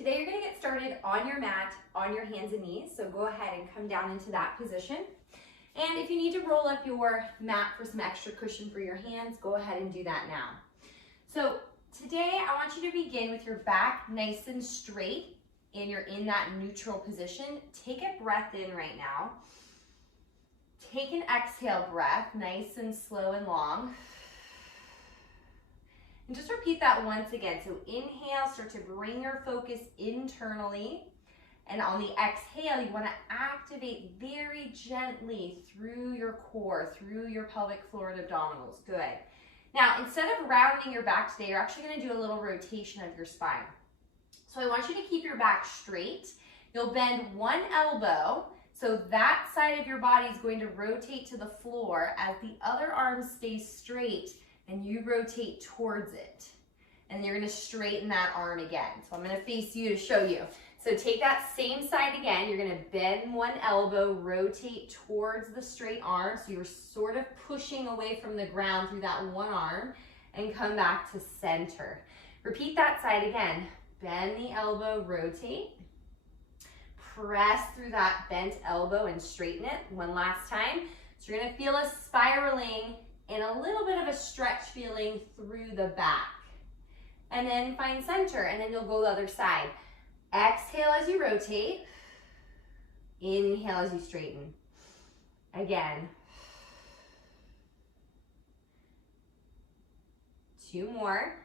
Today you're going to get started on your mat, on your hands and knees, so go ahead and come down into that position. And if you need to roll up your mat for some extra cushion for your hands, go ahead and do that now. So today I want you to begin with your back nice and straight, and you're in that neutral position. Take a breath in right now. Take an exhale breath, nice and slow and long. And just repeat that once again. So inhale, start to bring your focus internally. And on the exhale, you want to activate very gently through your core, through your pelvic floor and abdominals. Good. Now, instead of rounding your back today, you're actually going to do a little rotation of your spine. So I want you to keep your back straight. You'll bend one elbow, so that side of your body is going to rotate to the floor as the other arm stays straight and you rotate towards it. And you're going to straighten that arm again. So I'm going to face you to show you. So take that same side again. You're going to bend one elbow, rotate towards the straight arm. So you're sort of pushing away from the ground through that one arm and come back to center. Repeat that side again. Bend the elbow, rotate. Press through that bent elbow and straighten it. One last time. So you're going to feel a spiraling and a little bit of a stretch feeling through the back. And then find center, and then you'll go the other side. Exhale as you rotate. Inhale as you straighten. Again. 2 more.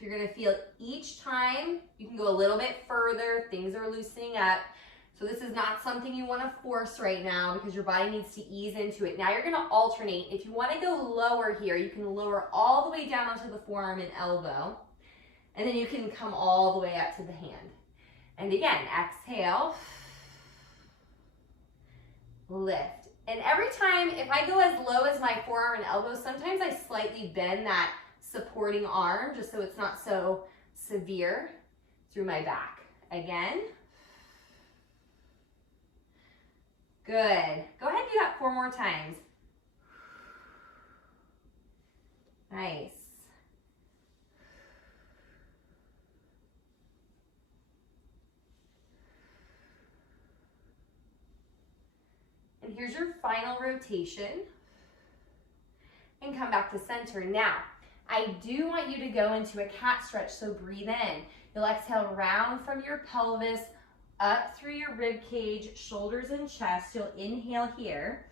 You're going to feel each time you can go a little bit further. Things are loosening up. So this is not something you want to force right now because your body needs to ease into it. Now you're going to alternate. If you want to go lower here, you can lower all the way down onto the forearm and elbow. And then you can come all the way up to the hand. And again, exhale. Lift. And every time, if I go as low as my forearm and elbow, sometimes I slightly bend that supporting arm just so it's not so severe through my back. Again. Good. Go ahead and do that 4 more times. Nice. And here's your final rotation. And come back to center. Now, I do want you to go into a cat stretch, so breathe in. You'll exhale round from your pelvis, up through your rib cage, shoulders and chest. You'll inhale here,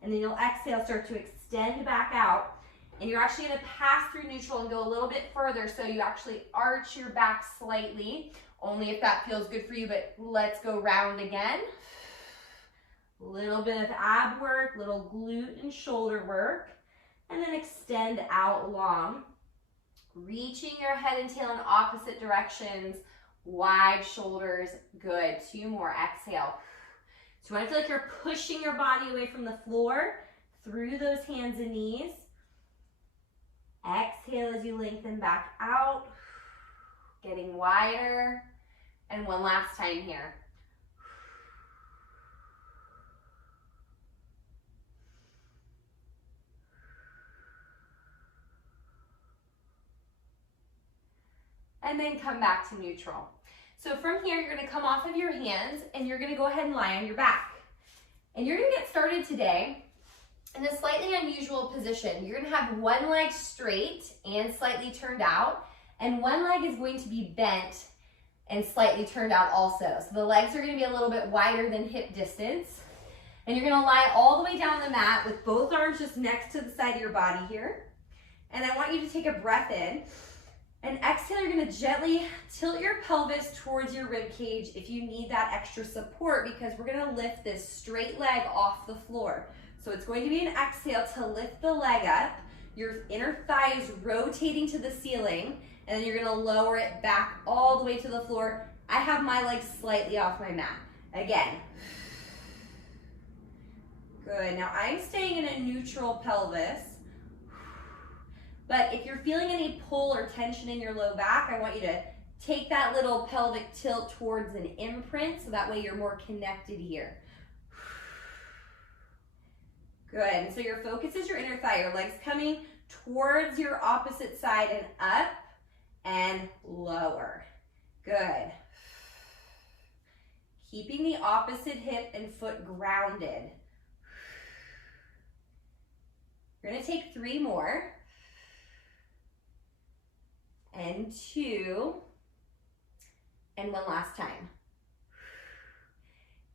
and then you'll exhale, start to extend back out. And you're actually going to pass through neutral and go a little bit further, so you actually arch your back slightly, only if that feels good for you, but let's go round again. A little bit of ab work, little glute and shoulder work, and then extend out long. Reaching your head and tail in opposite directions, wide shoulders, good. 2 more, exhale. So you want to feel like you're pushing your body away from the floor through those hands and knees. Exhale as you lengthen back out, getting wider. And one last time here. And then come back to neutral. So from here, you're going to come off of your hands and you're going to go ahead and lie on your back. And you're going to get started today in a slightly unusual position. You're going to have one leg straight and slightly turned out, and one leg is going to be bent and slightly turned out also. So the legs are going to be a little bit wider than hip distance. And you're going to lie all the way down the mat with both arms just next to the side of your body here. And I want you to take a breath in. And exhale, you're going to gently tilt your pelvis towards your rib cage if you need that extra support, because we're going to lift this straight leg off the floor. So it's going to be an exhale to lift the leg up, your inner thigh is rotating to the ceiling, and then you're going to lower it back all the way to the floor. I have my legs slightly off my mat. Again. Good. Now I'm staying in a neutral pelvis. But if you're feeling any pull or tension in your low back, I want you to take that little pelvic tilt towards an imprint so that way you're more connected here. Good. And so your focus is your inner thigh. Your legs coming towards your opposite side and up and lower. Good. keeping the opposite hip and foot grounded. We're going to take 3 more. And 2. And 1 last time.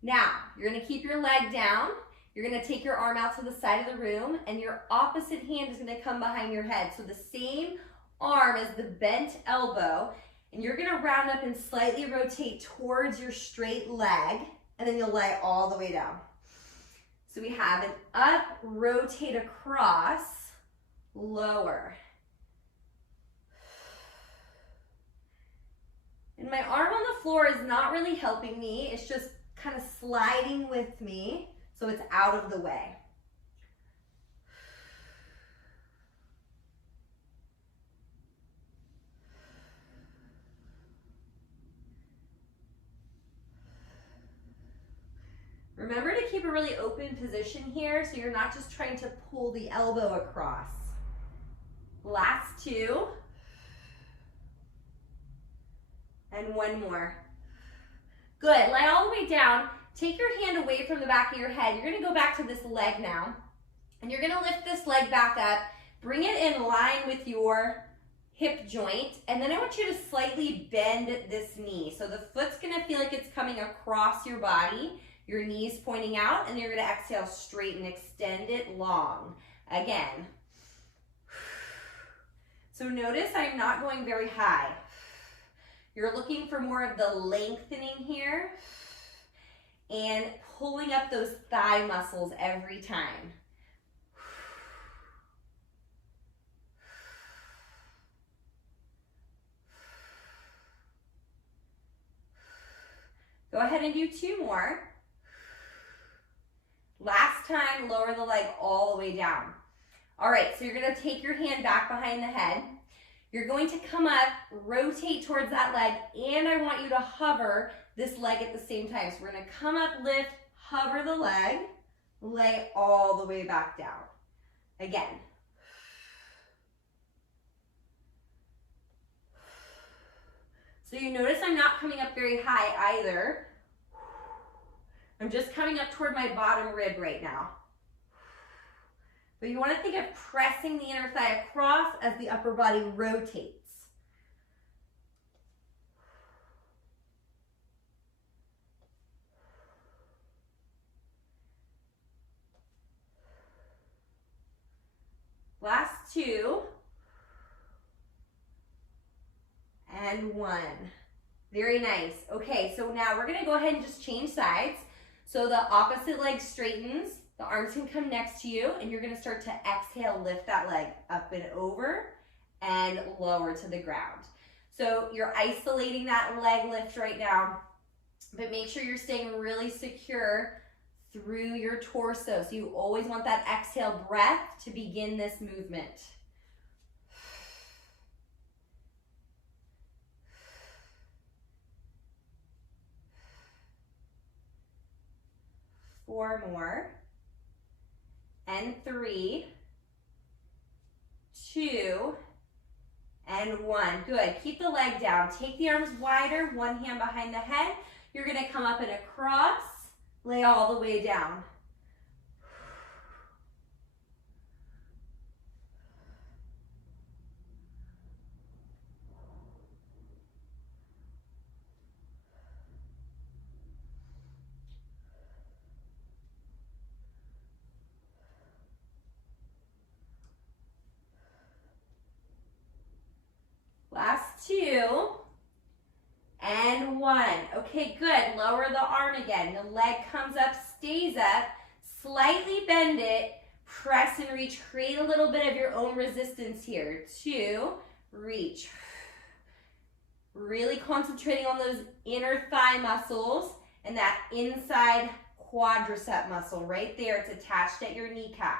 Now, you're going to keep your leg down. You're going to take your arm out to the side of the room, and your opposite hand is going to come behind your head. So the same arm as the bent elbow, and you're going to round up and slightly rotate towards your straight leg, and then you'll lay all the way down. So we have an up, rotate across, lower. And my arm on the floor is not really helping me. It's just kind of sliding with me, so it's out of the way. Remember to keep a really open position here so you're not just trying to pull the elbow across. Last 2. And 1 more. Good, lay all the way down. Take your hand away from the back of your head. You're gonna go back to this leg now. And you're gonna lift this leg back up. Bring it in line with your hip joint. And then I want you to slightly bend this knee. So the foot's gonna feel like it's coming across your body. Your knee's pointing out, and you're gonna exhale straight and extend it long. Again. So notice I'm not going very high. You're looking for more of the lengthening here and pulling up those thigh muscles every time. Go ahead and do 2 more. Last time, lower the leg all the way down. All right, so you're gonna take your hand back behind the head. You're going to come up, rotate towards that leg, and I want you to hover this leg at the same time. So we're gonna come up, lift, hover the leg, lay all the way back down. Again. So you notice I'm not coming up very high either. I'm just coming up toward my bottom rib right now. But you want to think of pressing the inner thigh across as the upper body rotates. Last 2. And 1. Very nice. Okay, so now we're going to go ahead and just change sides. So the opposite leg straightens. The arms can come next to you, and you're gonna start to exhale, lift that leg up and over and lower to the ground. So you're isolating that leg lift right now, but make sure you're staying really secure through your torso. So you always want that exhale breath to begin this movement. Four more. And 3, 2, and 1. Good. Keep the leg down. Take the arms wider, one hand behind the head. You're going to come up and across, lay all the way down. Last 2, and 1. Okay, good. Lower the arm again. The leg comes up, stays up, slightly bend it, press and reach. Create a little bit of your own resistance here. 2, reach. Really concentrating on those inner thigh muscles and that inside quadricep muscle right there. It's attached at your kneecap.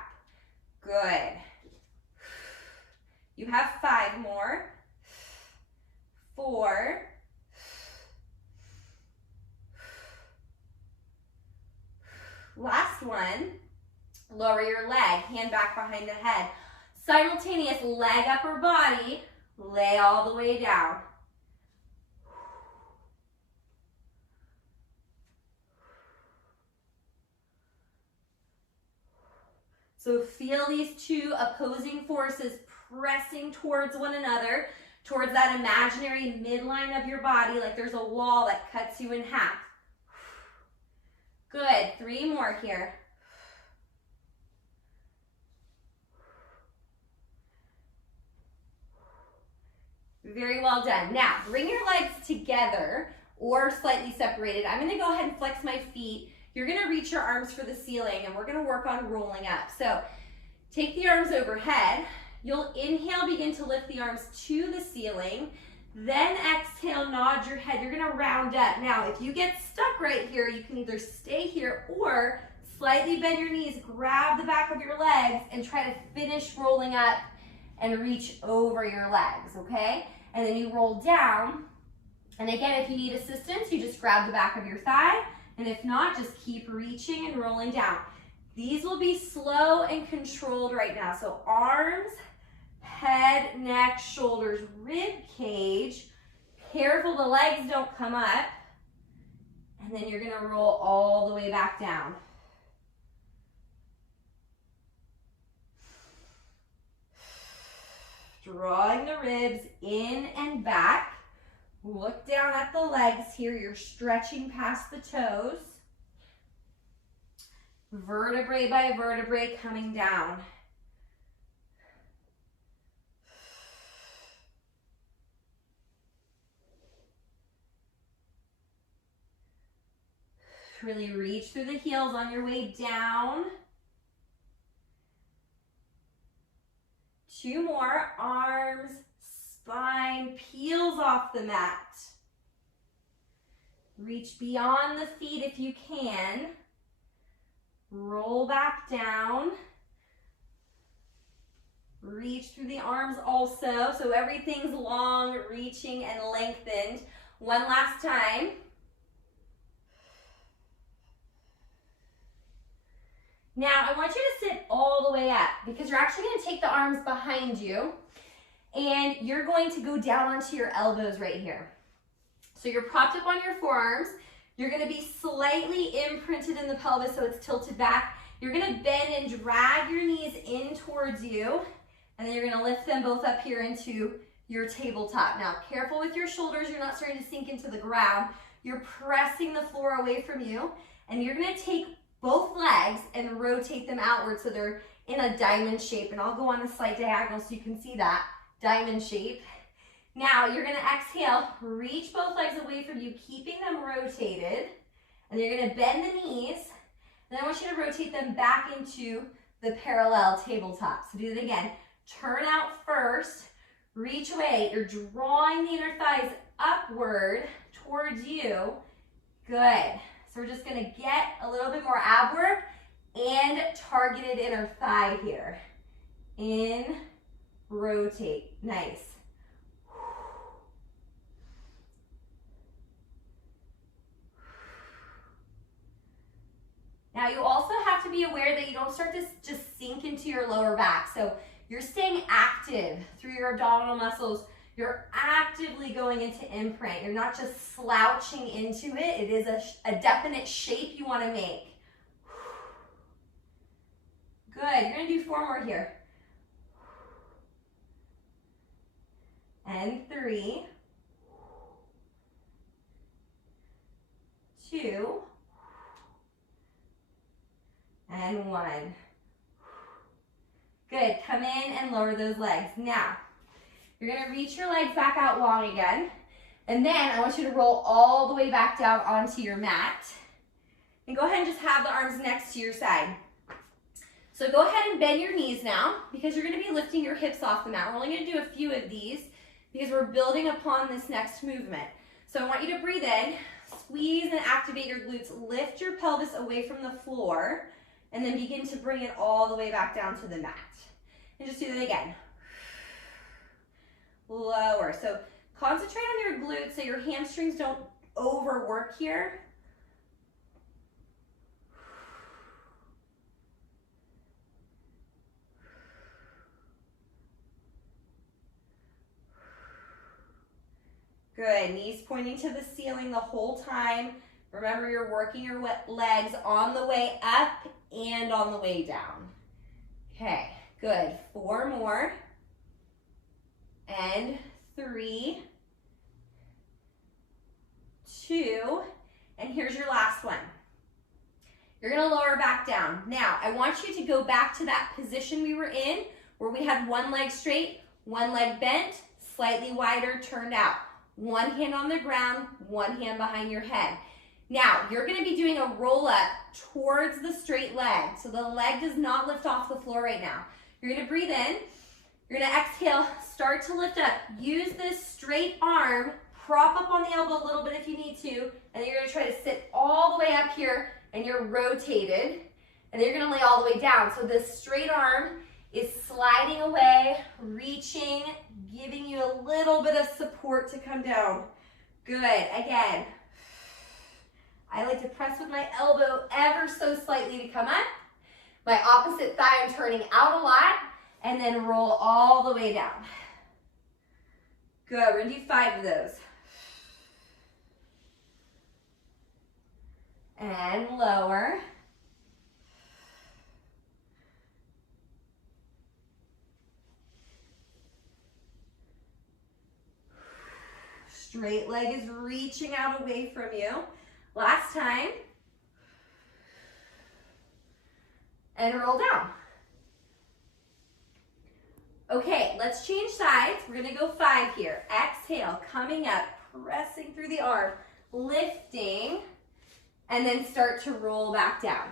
Good. You have 5 more. 4, last one. Lower your leg, hand back behind the head. Simultaneous leg upper body, lay all the way down. So feel these two opposing forces pressing towards one another, towards that imaginary midline of your body, like there's a wall that cuts you in half. Good, 3 more here. Very well done. Now, bring your legs together or slightly separated. I'm gonna go ahead and flex my feet. You're gonna reach your arms for the ceiling and we're gonna work on rolling up. So take the arms overhead. You'll inhale, begin to lift the arms to the ceiling. Then exhale, nod your head. You're gonna round up. Now, if you get stuck right here, you can either stay here or slightly bend your knees, grab the back of your legs, and try to finish rolling up and reach over your legs, okay? And then you roll down. And again, if you need assistance, you just grab the back of your thigh. And if not, just keep reaching and rolling down. These will be slow and controlled right now. So arms, head, neck, shoulders, rib cage. Careful the legs don't come up. And then you're gonna roll all the way back down. Drawing the ribs in and back. Look down at the legs here. You're stretching past the toes. Vertebrae by vertebrae coming down. Really reach through the heels on your way down. 2 more. Arms, spine peels off the mat. Reach beyond the feet if you can. Roll back down. Reach through the arms also, so everything's long, reaching, and lengthened. One last time. Now, I want you to sit all the way up because you're actually going to take the arms behind you and you're going to go down onto your elbows right here. So you're propped up on your forearms. You're going to be slightly imprinted in the pelvis so it's tilted back. You're going to bend and drag your knees in towards you, and then you're going to lift them both up here into your tabletop. Now, careful with your shoulders. You're not starting to sink into the ground. You're pressing the floor away from you, and you're going to take both legs and rotate them outward so they're in a diamond shape. And I'll go on a slight diagonal so you can see that diamond shape. Now you're gonna exhale, reach both legs away from you, keeping them rotated. And you're gonna bend the knees. Then I want you to rotate them back into the parallel tabletop. So do that again. Turn out first, reach away. You're drawing the inner thighs upward towards you. Good. So we're just gonna get a little bit more ab work and targeted inner thigh here. In, rotate, nice. Now you also have to be aware that you don't start to just sink into your lower back. So you're staying active through your abdominal muscles. You're actively going into imprint. You're not just slouching into it. It is a definite shape you want to make. Good. You're going to do 4 more here. And 3, 2, and 1. Good. Come in and lower those legs. Now, you're going to reach your legs back out long again. And then I want you to roll all the way back down onto your mat. And go ahead and just have the arms next to your side. So go ahead and bend your knees now because you're going to be lifting your hips off the mat. We're only going to do a few of these because we're building upon this next movement. So I want you to breathe in, squeeze and activate your glutes, lift your pelvis away from the floor, and then begin to bring it all the way back down to the mat. And just do that again. Lower. So concentrate on your glutes so your hamstrings don't overwork here. Good. Knees pointing to the ceiling the whole time. Remember, you're working your legs on the way up and on the way down. Okay, good. 4 more. And 3, 2, and here's your last one. You're gonna lower back down. Now, I want you to go back to that position we were in where we had one leg straight, one leg bent, slightly wider, turned out. One hand on the ground, one hand behind your head. Now, you're gonna be doing a roll up towards the straight leg. So the leg does not lift off the floor right now. You're gonna breathe in. You're gonna exhale, start to lift up. Use this straight arm, prop up on the elbow a little bit if you need to, and then you're gonna try to sit all the way up here and you're rotated, and then you're gonna lay all the way down. So this straight arm is sliding away, reaching, giving you a little bit of support to come down. Good, again. I like to press with my elbow ever so slightly to come up. My opposite thigh, I'm turning out a lot, and then roll all the way down. Good, we're gonna do 5 of those. And lower. Straight leg is reaching out away from you. Last time. And roll down. Okay, let's change sides. We're gonna go 5 here. Exhale, coming up, pressing through the arm, lifting, and then start to roll back down.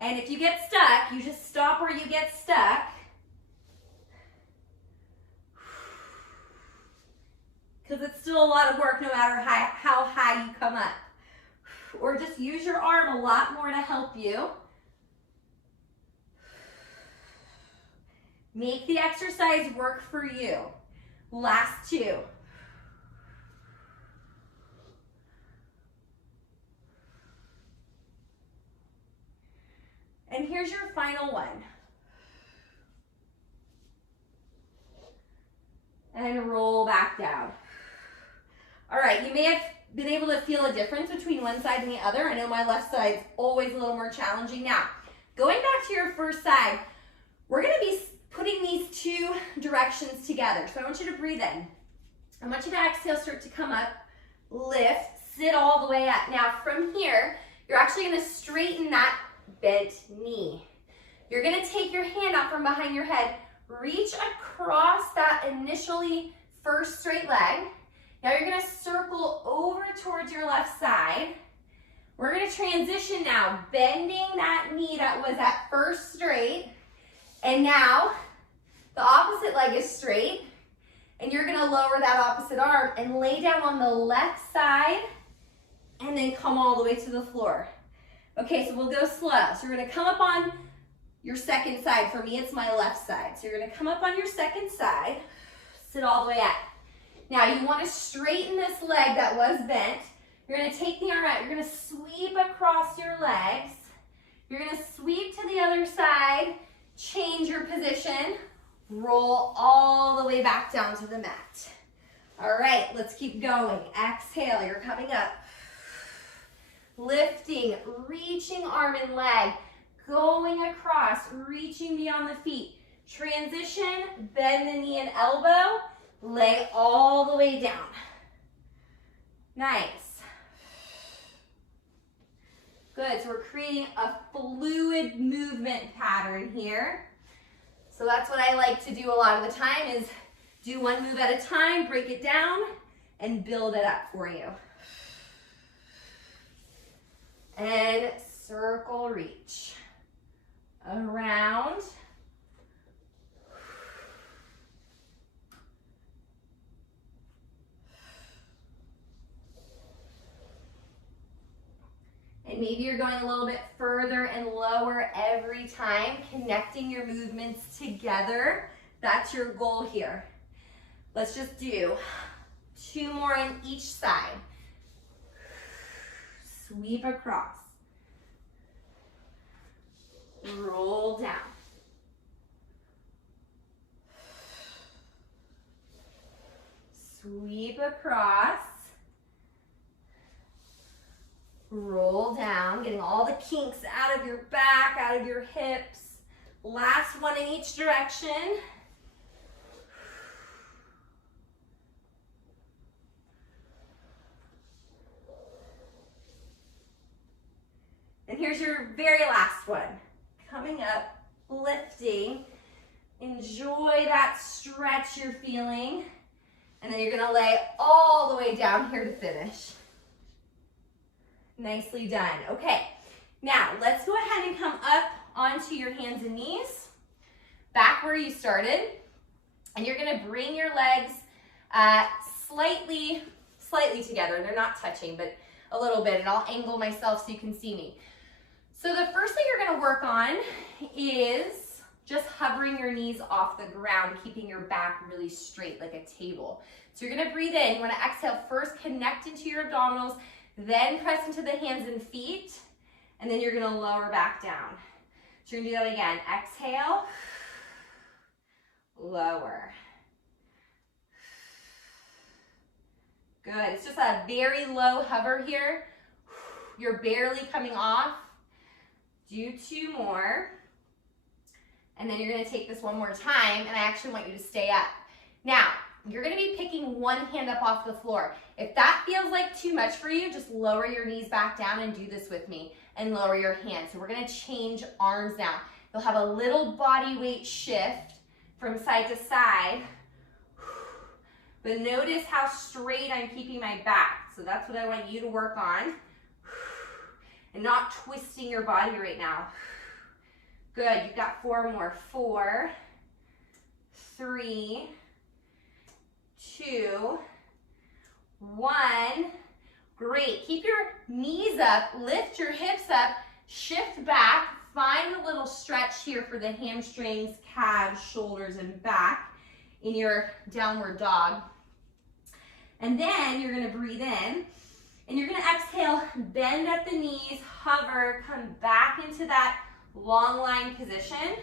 And if you get stuck, you just stop where you get stuck. Because it's still a lot of work no matter how high you come up. Or just use your arm a lot more to help you. Make the exercise work for you. Last 2. And here's your final one. And roll back down. All right, you may have been able to feel a difference between one side and the other. I know my left side's always a little more challenging. Now, going back to your first side, we're gonna be putting these 2 directions together. So I want you to breathe in. I want you to exhale, start to come up, lift, sit all the way up. Now from here, you're actually gonna straighten that bent knee. You're gonna take your hand out from behind your head, reach across that initially first straight leg. Now you're gonna circle over towards your left side. We're gonna transition now, bending that knee that was at first straight. And now the opposite leg is straight. And you're gonna lower that opposite arm and lay down on the left side and then come all the way to the floor. Okay, so we'll go slow. So you're gonna come up on your second side. For me, it's my left side. So you're gonna come up on your second side, sit all the way up. Now you wanna straighten this leg that was bent. You're gonna take the arm out. You're gonna sweep across your legs. You're gonna sweep to the other side, change your position, roll all the way back down to the mat. All right, let's keep going. Exhale, you're coming up. Lifting, reaching arm and leg, going across, reaching beyond the feet. Transition, bend the knee and elbow, lay all the way down. Nice. Good, so we're creating a fluid movement pattern here. So that's what I like to do a lot of the time is do one move at a time, break it down, and build it up for you. And circle reach. Around. And maybe you're going a little bit further and lower every time, connecting your movements together. That's your goal here. Let's just do 2 more on each side. Sweep across. Roll down. Sweep across. Roll down, getting all the kinks out of your back, out of your hips. Last one in each direction. And here's your very last one. Coming up, lifting. Enjoy that stretch you're feeling. And then you're gonna lay all the way down here to finish. Nicely done. Okay, now let's go ahead and come up onto your hands and knees, back where you started. And you're gonna bring your legs slightly together. They're not touching, but a little bit, and I'll angle myself so you can see me. So the first thing you're gonna work on is just hovering your knees off the ground, keeping your back really straight like a table. So you're gonna breathe in. You wanna exhale first, connect into your abdominals, then press into the hands and feet, and then you're gonna lower back down. So you're gonna do that again. Exhale, lower. Good, it's just a very low hover here. You're barely coming off. Do 2 more. And then you're gonna take this one more time, and I actually want you to stay up. Now, you're gonna be picking one hand up off the floor. If that feels like too much for you, just lower your knees back down and do this with me, and lower your hands. So we're gonna change arms now. You'll have a little body weight shift from side to side, but notice how straight I'm keeping my back. So that's what I want you to work on, and not twisting your body right now. Good, you've got 4 more. 4, 3, 2, 1. Great, keep your knees up, lift your hips up, shift back, find a little stretch here for the hamstrings, calves, shoulders, and back in your downward dog. And then you're gonna breathe in, and you're gonna exhale, bend at the knees, hover, come back into that long line position.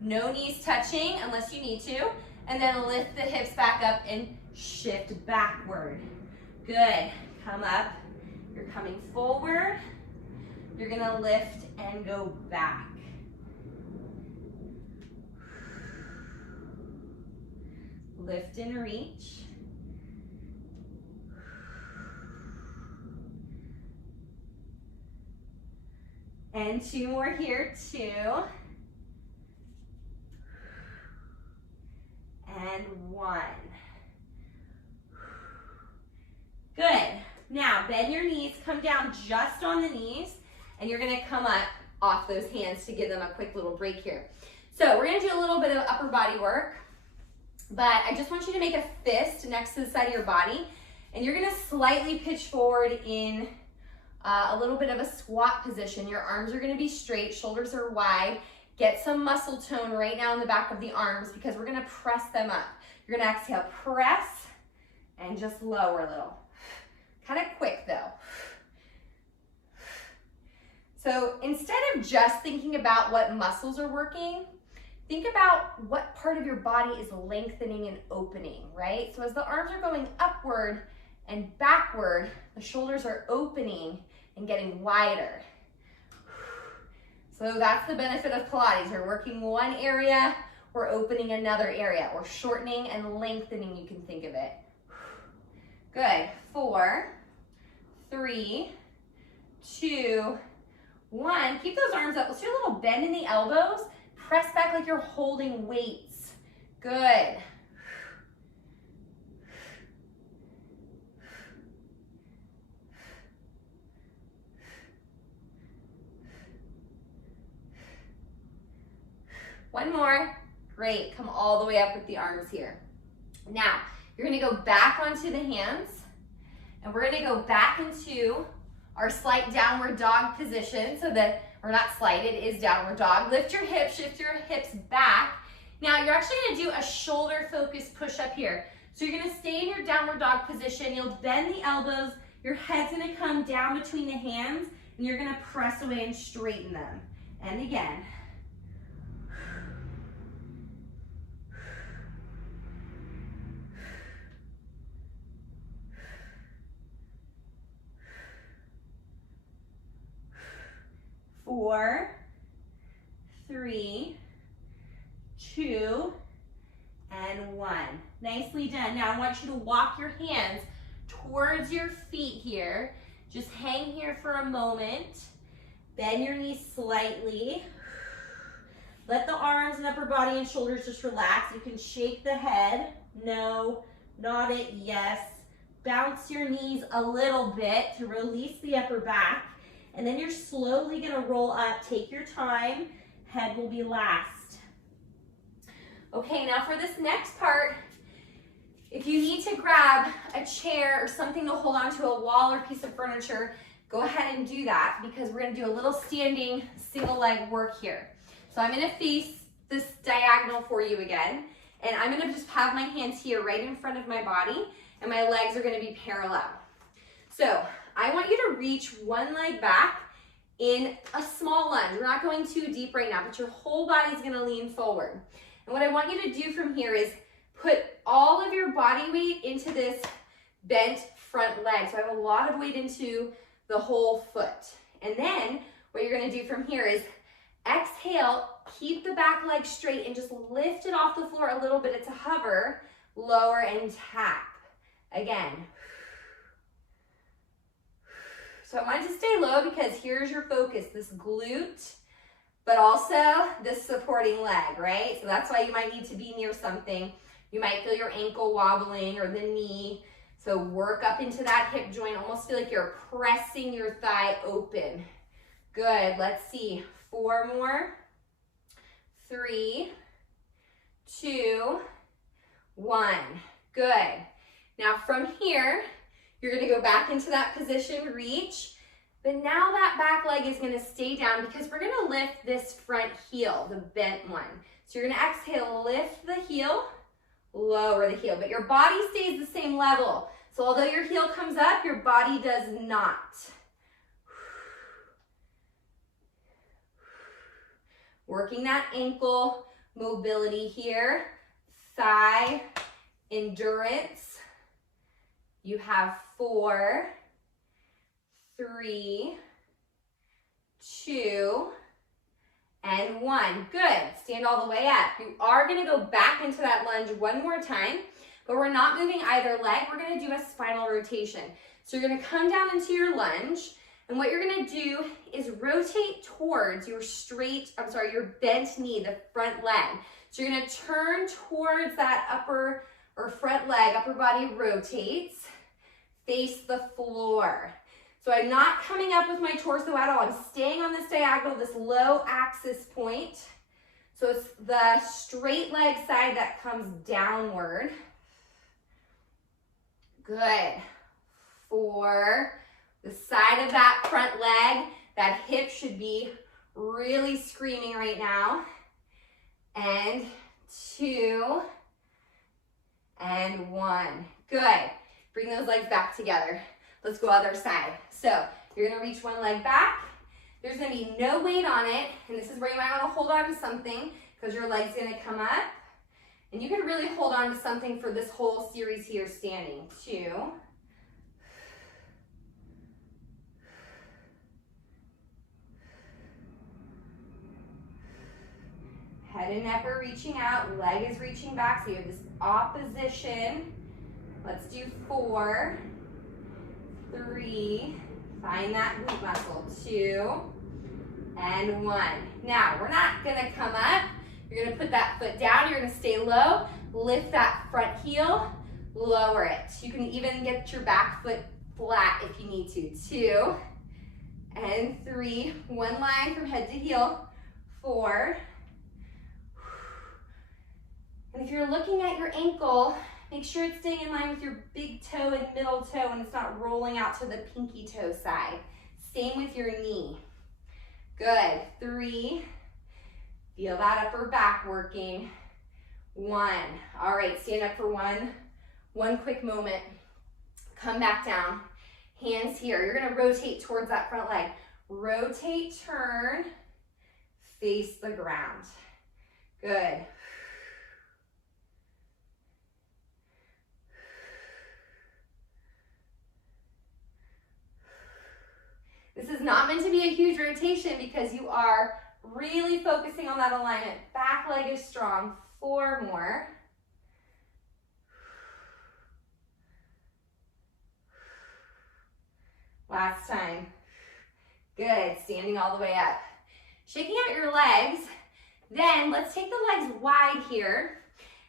No knees touching unless you need to. And then lift the hips back up and shift backward. Good. Come up. You're coming forward. You're gonna lift and go back. Lift and reach. And 2 more here, 2. And 1. Good. Now, bend your knees, come down just on the knees, and you're gonna come up off those hands to give them a quick little break here. So we're gonna do a little bit of upper body work, but I just want you to make a fist next to the side of your body, and you're gonna slightly pitch forward in a little bit of a squat position. Your arms are gonna be straight, shoulders are wide. Get some muscle tone right now in the back of the arms because we're gonna press them up. You're gonna exhale, press, and just lower a little. Kind of quick though. So instead of just thinking about what muscles are working, think about what part of your body is lengthening and opening, right? So as the arms are going upward and backward, the shoulders are opening and getting wider. So that's the benefit of Pilates. We're working one area, we're opening another area, or shortening and lengthening, you can think of it. Good. 4, 3, 2, 1. Keep those arms up. Let's do a little bend in the elbows. Press back like you're holding weights. Good. One more. Great. Come all the way up with the arms here. Now, you're going to go back onto the hands, and we're going to go back into our slight downward dog position. So that, or not slight, it is downward dog. Lift your hips, shift your hips back. Now, you're actually going to do a shoulder-focused push-up here. So you're going to stay in your downward dog position. You'll bend the elbows. Your head's going to come down between the hands, and you're going to press away and straighten them. And again. 4, 3, 2, and 1. Nicely done. Now I want you to walk your hands towards your feet here. Just hang here for a moment. Bend your knees slightly. Let the arms and upper body and shoulders just relax. You can shake the head. No. Nod it. Yes. Bounce your knees a little bit to release the upper back. And then you're slowly going to roll up. Take your time. Head will be last. Okay, now for this next part, if you need to grab a chair or something to hold onto a wall or piece of furniture, go ahead and do that because we're going to do a little standing single leg work here. So I'm going to face this diagonal for you again, and I'm going to just have my hands here right in front of my body, and my legs are going to be parallel. So I want you to reach one leg back in a small lunge. We're not going too deep right now, but your whole body's going to lean forward. And what I want you to do from here is put all of your body weight into this bent front leg. So I have a lot of weight into the whole foot. And then what you're going to do from here is exhale, keep the back leg straight and just lift it off the floor a little bit. It's a hover, lower and tap. Again. So I want it to stay low because here's your focus, this glute, but also this supporting leg, right? So that's why you might need to be near something. You might feel your ankle wobbling or the knee. So work up into that hip joint. Almost feel like you're pressing your thigh open. Good. Let's see. 4 more. 3, 2, 1. Good. Now from here, you're going to go back into that position, reach. But now that back leg is going to stay down because we're going to lift this front heel, the bent one. So you're going to exhale, lift the heel, lower the heel. But your body stays the same level. So although your heel comes up, your body does not. Working that ankle mobility here. Thigh endurance. You have 4, 3, 2, and 1. Good. Stand all the way up. You are going to go back into that lunge one more time, but we're not moving either leg. We're going to do a spinal rotation. So you're going to come down into your lunge, and what you're going to do is rotate towards your your bent knee, the front leg. So you're going to turn towards that upper or front leg, upper body rotates, face the floor. So I'm not coming up with my torso at all. I'm staying on this diagonal, this low axis point. So it's the straight leg side that comes downward. Good. 4, the side of that front leg, that hip should be really screaming right now. And 2, and 1. Good. Bring those legs back together. Let's go other side. So you're going to reach one leg back. There's going to be no weight on it. And this is where you might want to hold on to something because your leg's going to come up. And you can really hold on to something for this whole series here standing. 2. Head and neck are reaching out. Leg is reaching back. So you have this opposition. Let's do 4, 3, find that glute muscle, 2, and 1. Now, we're not going to come up. You're going to put that foot down. You're going to stay low. Lift that front heel. Lower it. You can even get your back foot flat if you need to. 2, and 3. One line from head to heel. 4. And if you're looking at your ankle, make sure it's staying in line with your big toe and middle toe and it's not rolling out to the pinky toe side. Same with your knee. Good. 3. Feel that upper back working. 1. All right, stand up for one quick moment. Come back down. Hands here. You're going to rotate towards that front leg. Rotate, turn, face the ground. Good. This is not meant to be a huge rotation because you are really focusing on that alignment. Back leg is strong. 4 more. Last time. Good, standing all the way up. Shaking out your legs. Then let's take the legs wide here.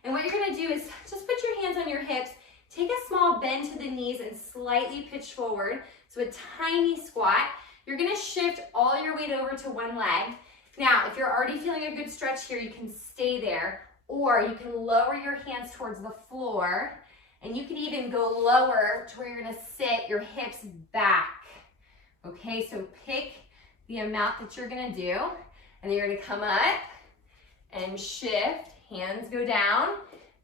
And what you're gonna do is just put your hands on your hips, take a small bend to the knees and slightly pitch forward. So a tiny squat. You're gonna shift all your weight over to one leg. Now, if you're already feeling a good stretch here, you can stay there, or you can lower your hands towards the floor, and you can even go lower to where you're gonna sit your hips back. Okay, so pick the amount that you're gonna do, and then you're gonna come up and shift, hands go down,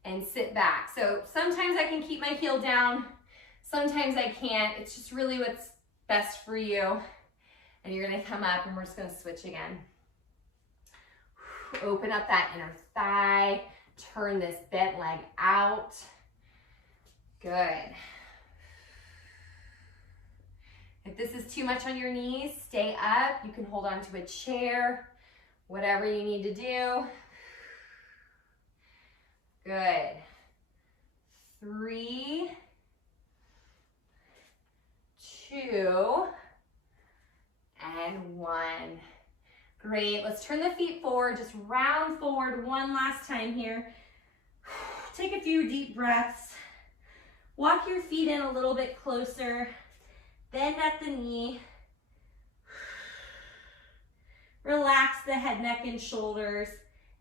and sit back. So sometimes I can keep my heel down, sometimes I can't. It's just really what's best for you. And you're gonna come up and we're just gonna switch again. Open up that inner thigh, turn this bent leg out. Good. If this is too much on your knees, stay up. You can hold on to a chair, whatever you need to do. Good. 3, 2, and 1. Great. Let's turn the feet forward. Just round forward one last time here. Take a few deep breaths. Walk your feet in a little bit closer. Bend at the knee. Relax the head, neck, and shoulders.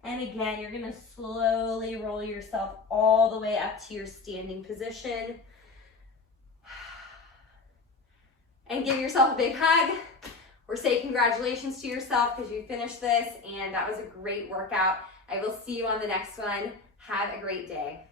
And again, you're gonna slowly roll yourself all the way up to your standing position. And give yourself a big hug, or say congratulations to yourself because you finished this, and that was a great workout. I will see you on the next one. Have a great day.